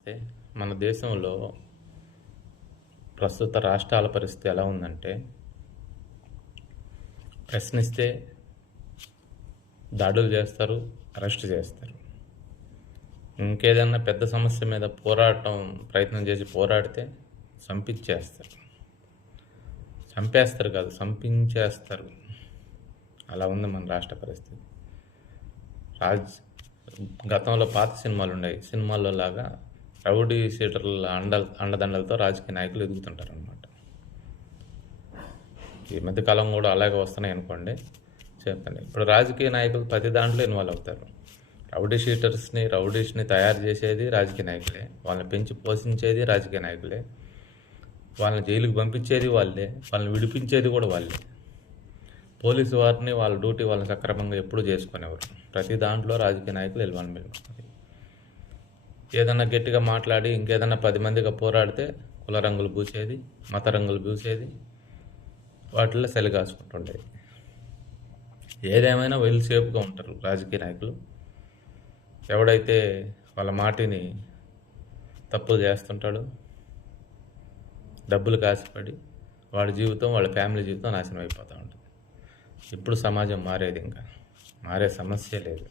అయితే మన దేశంలో ప్రస్తుత రాష్ట్రాల పరిస్థితి ఎలా ఉందంటే, ప్రశ్నిస్తే దాడులు చేస్తారు, అరెస్ట్ చేస్తారు. ఇంకేదన్నా పెద్ద సమస్య మీద ప్రయత్నం చేసి పోరాడితే చంపించేస్తారు. చంపేస్తారు కాదు, చంపించేస్తారు. అలా ఉంది మన రాష్ట్ర పరిస్థితి. గతంలో పాత సినిమాలు ఉన్నాయి. సినిమాల్లో లాగా రౌడీ షీటర్ల అండదండలతో రాజకీయ నాయకులు ఎదుగుతుంటారు అనమాట. ఈ మధ్యకాలం కూడా అలాగే వస్తున్నాయి అనుకోండి. చెప్పండి, ఇప్పుడు రాజకీయ నాయకులు ప్రతి దాంట్లో ఇన్వాల్వ్ అవుతారు. రౌడీస్ని తయారు చేసేది రాజకీయ నాయకులే, వాళ్ళని పెంచి పోషించేది రాజకీయ నాయకులే, వాళ్ళని జైలుకి పంపించేది వాళ్ళే, వాళ్ళని విడిపించేది కూడా వాళ్ళే. పోలీసు వారిని వాళ్ళ డ్యూటీ వాళ్ళని సక్రమంగా ఎప్పుడు చేసుకునేవారు. ప్రతి దాంట్లో రాజకీయ నాయకులు ఇన్వాల్వ్మెంట్ ఉంటుంది. ఏదన్నా గట్టిగా మాట్లాడి ఇంకేదన్నా 10 మందిగా పోరాడితే కుల రంగులు పూసేది, మత రంగులు పూసేది, వాటిల్లో సెలిగాసుకుంటుండేది. ఏదేమైనా సేపుగా ఉంటారు రాజకీయ నాయకులు. ఎవడైతే వాళ్ళ మాటిని తప్పులు చేస్తుంటాడో, డబ్బులు కాసిపడి వాడి జీవితం, వాళ్ళ ఫ్యామిలీ జీవితం నాశనం అయిపోతూ ఉంటుంది. ఇప్పుడు సమాజం మారేది, ఇంకా మారే సమస్య లేదు.